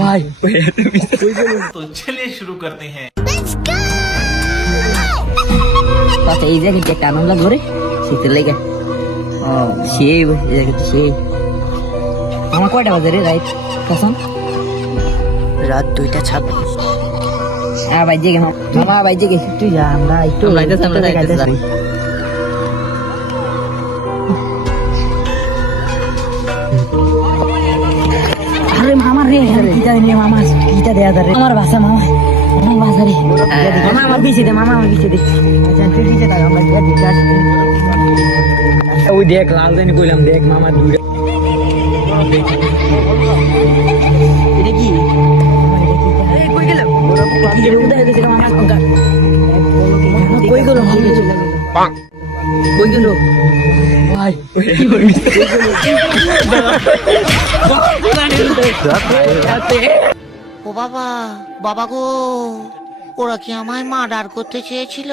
ভাই तो चलिए शुरू करते हैं। আচ্ছা এই জায়গায় যে কানন লাগবে রে শীতের লেগে সেই এই জায়গা তো সেই আমার কয়টা বাজে রে রাইট কখন রাত 2:26। হ্যাঁ ভাই জেগে মামা ভাই জেগে একটু যা আমরা একটু যাইতেছি আরে মামা রে গীতা দে মামা গীতা দেয়া দে আমার ভাষা মামা আমার ভাষা রে মামা আমার পিছে দে মামা আমার পিছে দে আচ্ছা তুই পিছে থাক আমরা গিয়ে দেখে আসি ওই দেখ লাল জানি কইলাম দেখ মামা দুইটা এটা কি এই কই গেল এটা উদয় গেছে মামা কই গেল কই গেল ভাই কি বলবি ও বাবা, বাবা গো, ওরা কি আমায় মার্ডার করতে চেয়েছিল?